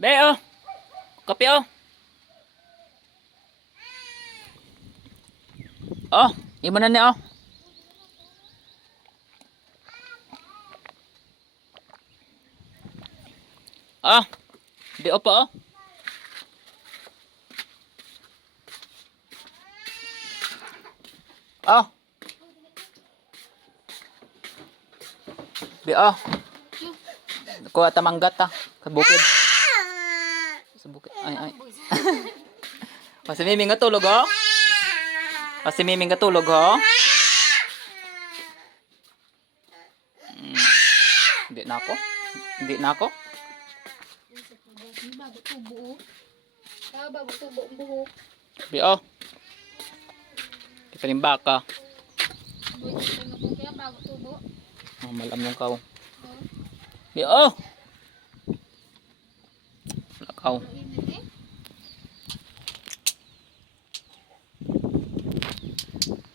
Be, oh. Kape, oh. Oh, imo na niya, oh. Ah, di pa, oh. Oh. Di, oh. Kuha ta manggat, ta. Sa bukid. Sa bukid. Ay, ay. Kasi Miming nga tulog, oh. Kasi Miming nga tulog, oh. Hindi na ako. Hindi na ako. Bago tubo. Bago tubo ang buhok. Di, oh. Kita rin baka. Kaya bago tubo. Oh, malam yung kaw. Di, oh. Lakaw.